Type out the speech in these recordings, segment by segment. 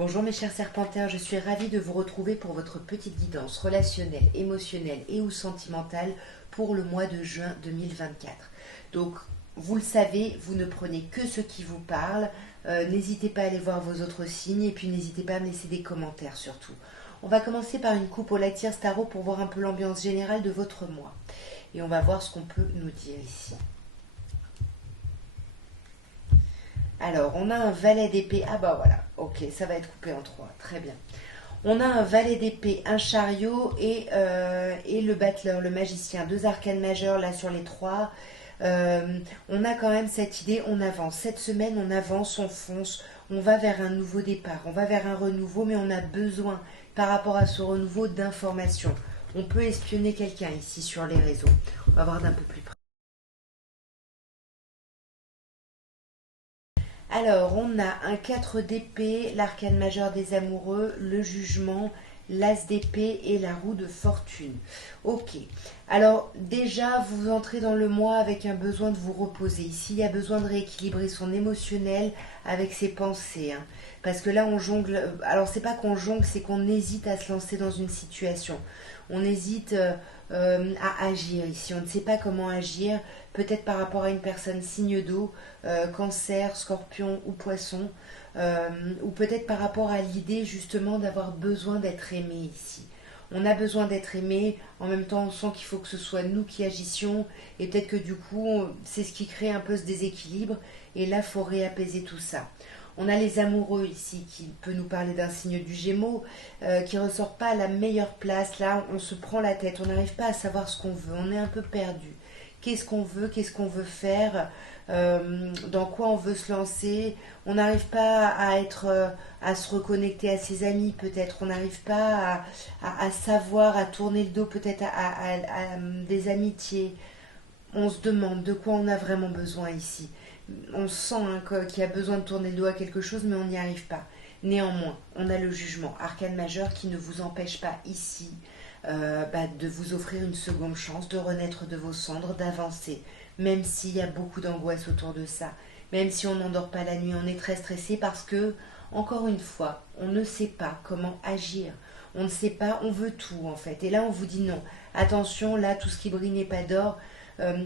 Bonjour mes chers serpentaires, je suis ravie de vous retrouver pour votre petite guidance relationnelle, émotionnelle et ou sentimentale pour le mois de juin 2024. Donc, vous le savez, vous ne prenez que ce qui vous parle. N'hésitez pas à aller voir vos autres signes et puis n'hésitez pas à me laisser des commentaires surtout. On va commencer par une coupe au Latyers Tarot pour voir un peu l'ambiance générale de votre mois. Et on va voir ce qu'on peut nous dire ici. Alors, on a un valet d'épée. Ah bah voilà, ok, ça va être coupé en trois. Très bien. On a un valet d'épée, un chariot et le battleur, le magicien. Deux arcanes majeures là sur les trois. On a quand même cette idée, on avance. Cette semaine, on avance, on fonce. On va vers un nouveau départ, on va vers un renouveau, mais on a besoin, par rapport à ce renouveau, d'informations. On peut espionner quelqu'un ici sur les réseaux. On va voir d'un peu plus près. Alors, on a un 4 d'épée, l'arcane majeur des amoureux, le jugement, l'as d'épée et la roue de fortune. Ok. Alors, déjà, vous entrez dans le mois avec un besoin de vous reposer. Ici, il y a besoin de rééquilibrer son émotionnel avec ses pensées, hein. Parce que là, on jongle. Alors, c'est pas qu'on jongle, c'est qu'on hésite à se lancer dans une situation. On hésite à agir ici. On ne sait pas comment agir. Peut-être par rapport à une personne signe d'eau, cancer, scorpion ou poisson, ou peut-être par rapport à l'idée justement d'avoir besoin d'être aimé ici. On a besoin d'être aimé, en même temps on sent qu'il faut que ce soit nous qui agissions, et peut-être que du coup c'est ce qui crée un peu ce déséquilibre, et là il faut réapaiser tout ça. On a les amoureux ici qui peut nous parler d'un signe du Gémeaux qui ressort pas à la meilleure place. Là on se prend la tête, on n'arrive pas à savoir ce qu'on veut, on est un peu perdu. Qu'est-ce qu'on veut faire, dans quoi on veut se lancer. On n'arrive pas à se reconnecter à ses amis peut-être, on n'arrive pas à savoir, à tourner le dos peut-être à des amitiés. On se demande de quoi on a vraiment besoin ici. On sent hein, qu'il y a besoin de tourner le dos à quelque chose, mais on n'y arrive pas. Néanmoins, on a le jugement, arcane majeur, qui ne vous empêche pas ici de vous offrir une seconde chance, de renaître de vos cendres, d'avancer, même s'il y a beaucoup d'angoisse autour de ça, même si on n'endort pas la nuit, on est très stressé parce que, encore une fois, on ne sait pas comment agir, on ne sait pas, on veut tout en fait, et là on vous dit non, attention, là tout ce qui brille n'est pas d'or,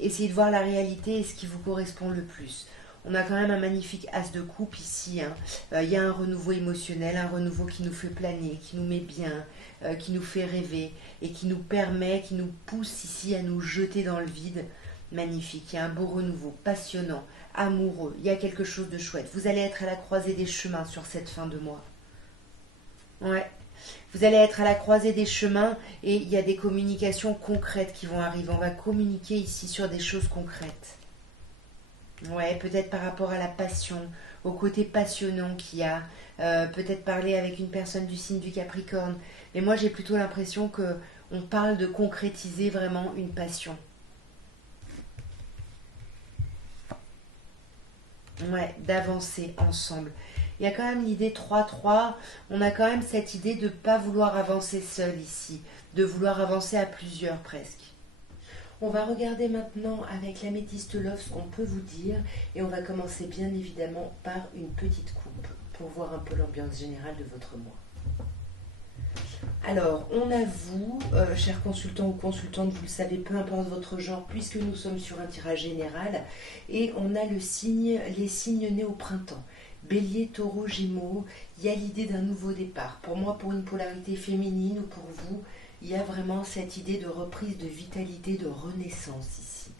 essayez de voir la réalité et ce qui vous correspond le plus. On a quand même un magnifique as de coupe ici, hein. Y a un renouveau émotionnel, un renouveau qui nous fait planer, qui nous met bien, qui nous fait rêver et qui nous permet, qui nous pousse ici à nous jeter dans le vide. Magnifique, il y a un beau renouveau, passionnant, amoureux, il y a quelque chose de chouette. Vous allez être à la croisée des chemins sur cette fin de mois. Ouais. Vous allez être à la croisée des chemins et il y a des communications concrètes qui vont arriver. On va communiquer ici sur des choses concrètes. Ouais, peut-être par rapport à la passion, au côté passionnant qu'il y a. Peut-être parler avec une personne du signe du Capricorne. Mais moi, j'ai plutôt l'impression que on parle de concrétiser vraiment une passion. Ouais, d'avancer ensemble. Il y a quand même l'idée 3-3. On a quand même cette idée de ne pas vouloir avancer seul ici, de vouloir avancer à plusieurs presque. On va regarder maintenant avec l'améthyste love ce qu'on peut vous dire et on va commencer bien évidemment par une petite coupe pour voir un peu l'ambiance générale de votre mois. Alors, on a vous, chers consultants ou consultantes, vous le savez, peu importe votre genre, puisque nous sommes sur un tirage général, et on a les signes nés au printemps. Bélier, taureau, gémeaux, il y a l'idée d'un nouveau départ. Pour moi, pour une polarité féminine ou pour vous, il y a vraiment cette idée de reprise de vitalité, de renaissance ici.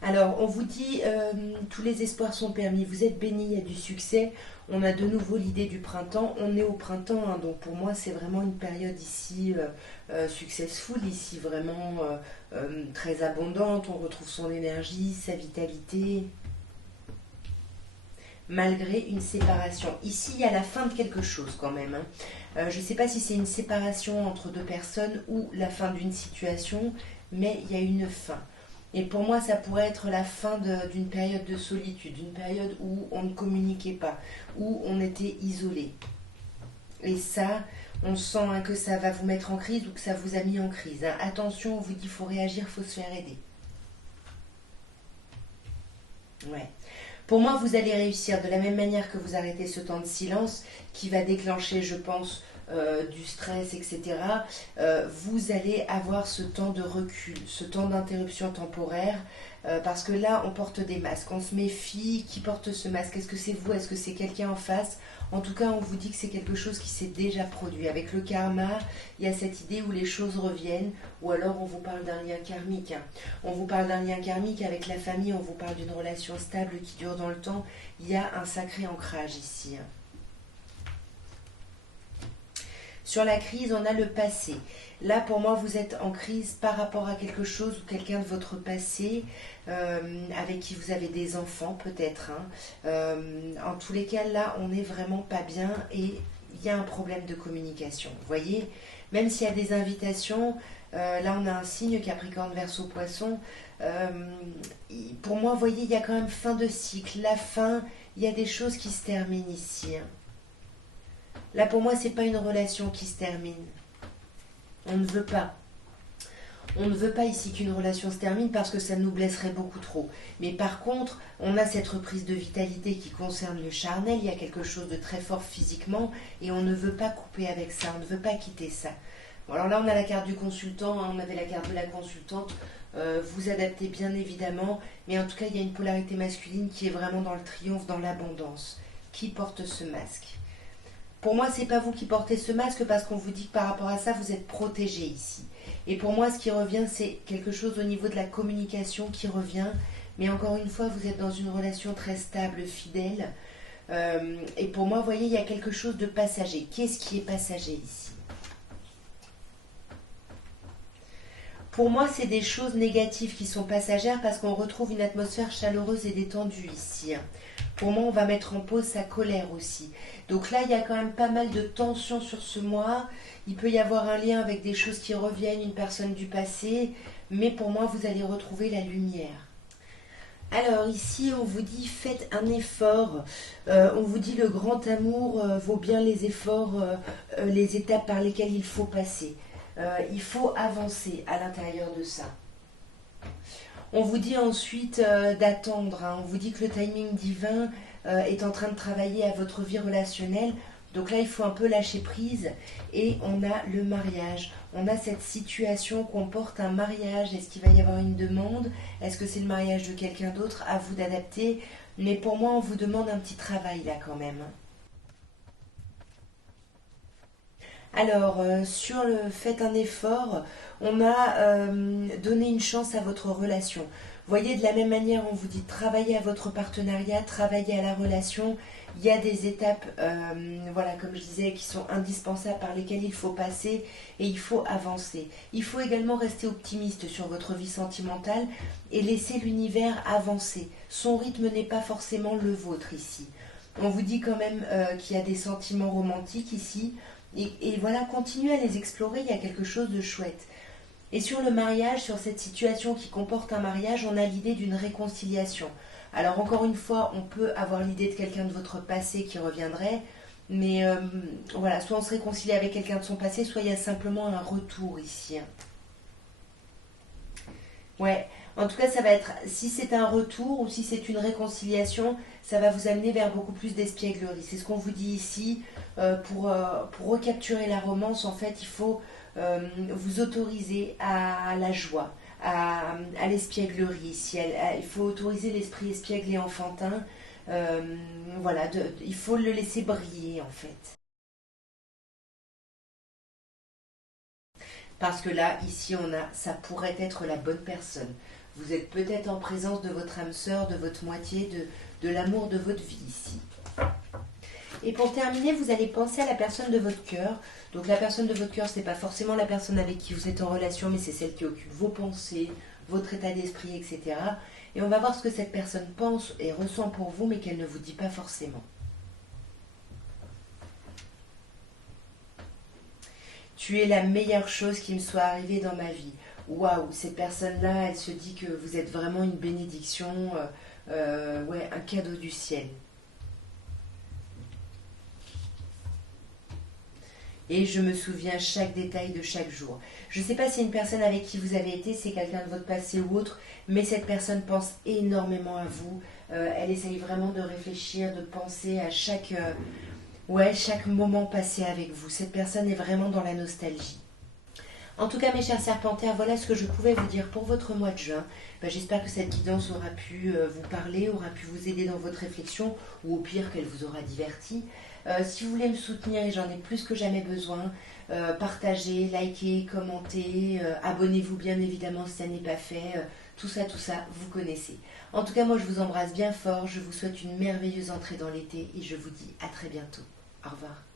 Alors, on vous dit, tous les espoirs sont permis, vous êtes bénis, il y a du succès. On a de nouveau l'idée du printemps, on est au printemps, hein, donc pour moi c'est vraiment une période ici successful, ici vraiment très abondante, on retrouve son énergie, sa vitalité, malgré une séparation. Ici, il y a la fin de quelque chose quand même, hein. Je ne sais pas si c'est une séparation entre deux personnes ou la fin d'une situation, mais il y a une fin. Et pour moi, ça pourrait être la fin d'une période de solitude, d'une période où on ne communiquait pas, où on était isolé. Et ça, On sent hein, que ça va vous mettre en crise ou que ça vous a mis en crise. Hein. Attention, on vous dit qu'il faut réagir, il faut se faire aider. Ouais. Pour moi, vous allez réussir de la même manière que vous arrêtez ce temps de silence qui va déclencher, je pense, du stress, etc. Vous allez avoir ce temps de recul, ce temps d'interruption temporaire, parce que là, on porte des masques. On se méfie. Qui porte ce masque? Est-ce que c'est vous? Est-ce que c'est quelqu'un en face? En tout cas, on vous dit que c'est quelque chose qui s'est déjà produit. Avec le karma, il y a cette idée où les choses reviennent, ou alors on vous parle d'un lien karmique. Hein. On vous parle d'un lien karmique avec la famille, on vous parle d'une relation stable qui dure dans le temps. Il y a un sacré ancrage ici. Hein. Sur la crise, on a le passé. Là, pour moi, vous êtes en crise par rapport à quelque chose ou quelqu'un de votre passé avec qui vous avez des enfants, peut-être. Hein. En tous les cas, là, on n'est vraiment pas bien et il y a un problème de communication. Vous voyez, même s'il y a des invitations, là, on a un signe Capricorne, Verseau, Poisson. Pour moi, vous voyez, il y a quand même fin de cycle. La fin, il y a des choses qui se terminent ici. Hein. Là, pour moi, c'est pas une relation qui se termine. On ne veut pas. On ne veut pas ici qu'une relation se termine parce que ça nous blesserait beaucoup trop. Mais par contre, on a cette reprise de vitalité qui concerne le charnel. Il y a quelque chose de très fort physiquement et on ne veut pas couper avec ça. On ne veut pas quitter ça. Bon, alors là, on a la carte du consultant. Hein, on avait la carte de la consultante. Vous adaptez bien évidemment. Mais en tout cas, il y a une polarité masculine qui est vraiment dans le triomphe, dans l'abondance. Qui porte ce masque? Pour moi, c'est pas vous qui portez ce masque parce qu'on vous dit que par rapport à ça, vous êtes protégé ici. Et pour moi, ce qui revient, c'est quelque chose au niveau de la communication qui revient. Mais encore une fois, vous êtes dans une relation très stable, fidèle. Et pour moi, vous voyez, il y a quelque chose de passager. Qu'est-ce qui est passager ici? Pour moi, c'est des choses négatives qui sont passagères parce qu'on retrouve une atmosphère chaleureuse et détendue ici. Pour moi, on va mettre en pause sa colère aussi. Donc là, il y a quand même pas mal de tensions sur ce mois. Il peut y avoir un lien avec des choses qui reviennent, une personne du passé. Mais pour moi, vous allez retrouver la lumière. Alors ici, on vous dit faites un effort. On vous dit le grand amour vaut bien les efforts, les étapes par lesquelles il faut passer. Il faut avancer à l'intérieur de ça. On vous dit ensuite d'attendre. Hein. On vous dit que le timing divin est en train de travailler à votre vie relationnelle. Donc là, il faut un peu lâcher prise. Et on a le mariage. On a cette situation qu'on porte un mariage. Est-ce qu'il va y avoir une demande? Est-ce que c'est le mariage de quelqu'un d'autre? À vous d'adapter. Mais pour moi, on vous demande un petit travail là quand même. Alors, sur le faites un effort, on a donné une chance à votre relation. Vous voyez, de la même manière, on vous dit travailler à votre partenariat, travailler à la relation. Il y a des étapes, voilà, comme je disais, qui sont indispensables par lesquelles il faut passer et il faut avancer. Il faut également rester optimiste sur votre vie sentimentale et laisser l'univers avancer. Son rythme n'est pas forcément le vôtre ici. On vous dit quand même qu'il y a des sentiments romantiques ici. Et voilà, continuez à les explorer, il y a quelque chose de chouette. Et sur le mariage, sur cette situation qui comporte un mariage, on a l'idée d'une réconciliation. Alors encore une fois, on peut avoir l'idée de quelqu'un de votre passé qui reviendrait, mais voilà, soit on se réconcilie avec quelqu'un de son passé, soit il y a simplement un retour ici. Ouais, en tout cas, ça va être, si c'est un retour ou si c'est une réconciliation, ça va vous amener vers beaucoup plus d'espièglerie. C'est ce qu'on vous dit ici. Pour recapturer la romance, en fait, il faut vous autoriser à la joie, à l'espièglerie ici. Il faut autoriser l'esprit espiègle et enfantin. Voilà, il faut le laisser briller, en fait. Parce que là, ici, on a, ça pourrait être la bonne personne. Vous êtes peut-être en présence de votre âme sœur, de votre moitié, de l'amour de votre vie ici. Et pour terminer, vous allez penser à la personne de votre cœur. Donc la personne de votre cœur, ce n'est pas forcément la personne avec qui vous êtes en relation, mais c'est celle qui occupe vos pensées, votre état d'esprit, etc. Et on va voir ce que cette personne pense et ressent pour vous, mais qu'elle ne vous dit pas forcément. Tu es la meilleure chose qui me soit arrivée dans ma vie. Waouh, cette personne-là, elle se dit que vous êtes vraiment une bénédiction, ouais, un cadeau du ciel. et je me souviens chaque détail de chaque jour. Je ne sais pas si une personne avec qui vous avez été, c'est quelqu'un de votre passé ou autre, mais cette personne pense énormément à vous. Elle essaye vraiment de réfléchir, de penser à chaque moment passé avec vous. Cette personne est vraiment dans la nostalgie. En tout cas, mes chers serpentaires, voilà ce que je pouvais vous dire pour votre mois de juin. J'espère que cette guidance aura pu vous parler, aura pu vous aider dans votre réflexion, ou au pire qu'elle vous aura diverti. Si vous voulez me soutenir, et j'en ai plus que jamais besoin, partagez, likez, commentez, abonnez-vous bien évidemment si ça n'est pas fait. Tout ça, vous connaissez. En tout cas, moi je vous embrasse bien fort, je vous souhaite une merveilleuse entrée dans l'été et je vous dis à très bientôt. Au revoir.